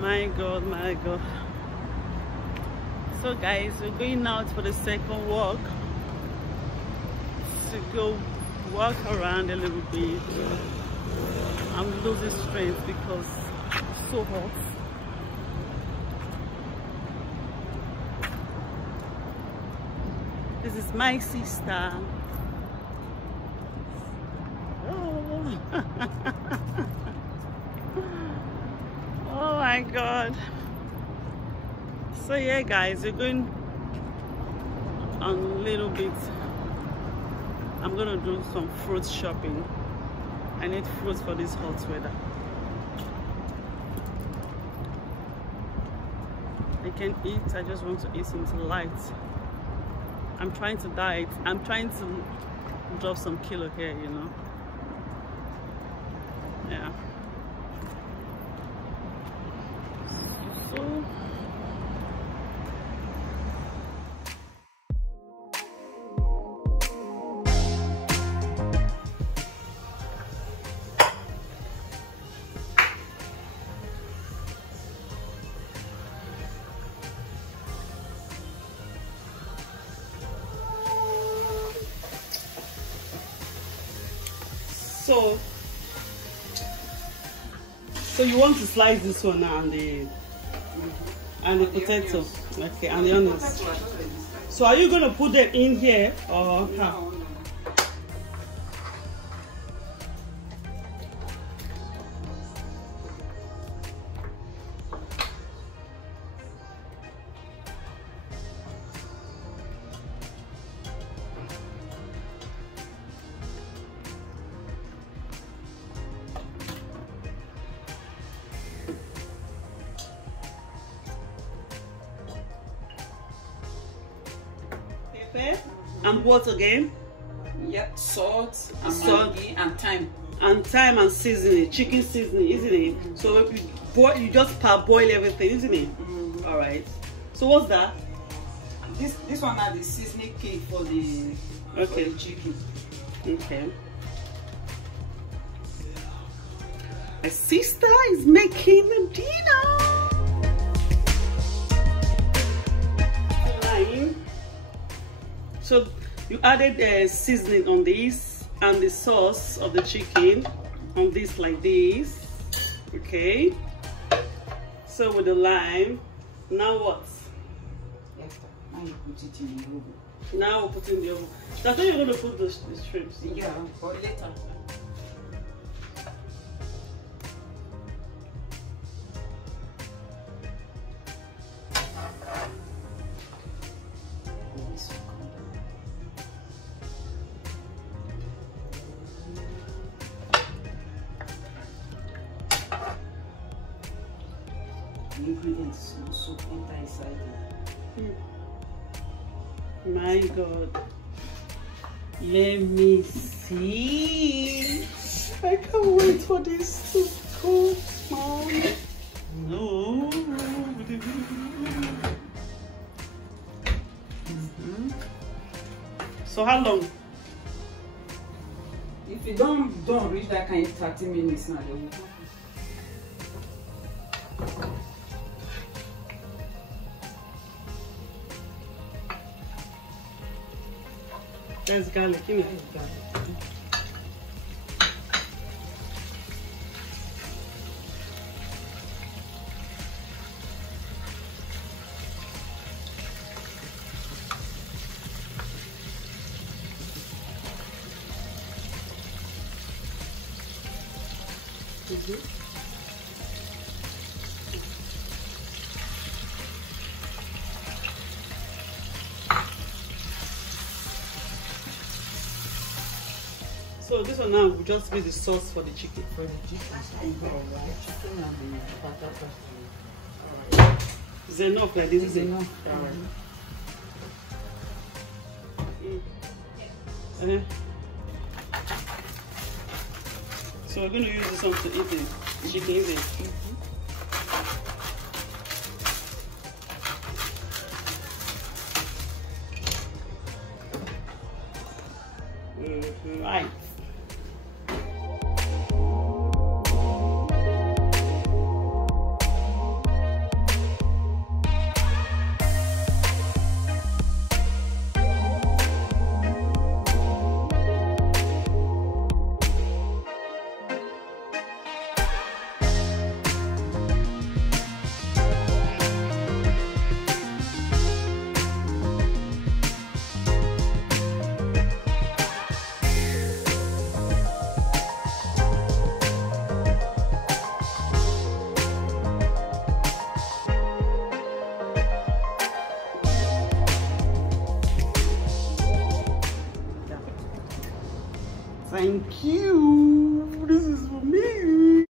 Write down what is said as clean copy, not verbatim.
My God, my God. So guys, we're going out for the second walk to go walk around a little bit. I'm losing strength because it's so hot. This is my sister. Oh. Oh my God. So yeah guys, we're going on a little bit. I'm gonna do some fruit shopping. I need fruits for this hot weather. I can eat, I just want to eat something light. I'm trying to diet. I'm trying to drop some kilo here, you know. Yeah. So So you want to slice this one now and the potato, okay, and the onions. So are you going to put them in here or how? And what again? Yep, salt and Maggi and thyme. And thyme and seasoning, chicken seasoning, isn't it? So if you boil, you just parboil everything, isn't it? All right. So what's that? This one has the seasoning cake for the chicken. Okay. My sister is making the dinner. So you added seasoning on this and the sauce of the chicken on this like this. Okay. So with the lime, now what? Yes, now you put it in the oven. Now we'll put it in the oven. That's where you're going to put the shrimps. Yeah, for later. Ingredients also enter inside it. My God. Let me see. I can't wait for this to cook, Mom. No. So how long? If you don't reach that kind of 30 minutes now, they will. There's garlic in it. So this one now will just be the sauce for the chicken. For the chicken, chicken and the patata. It's enough like this, is enough. So we're going to use this one to eat the chicken, is it? Right.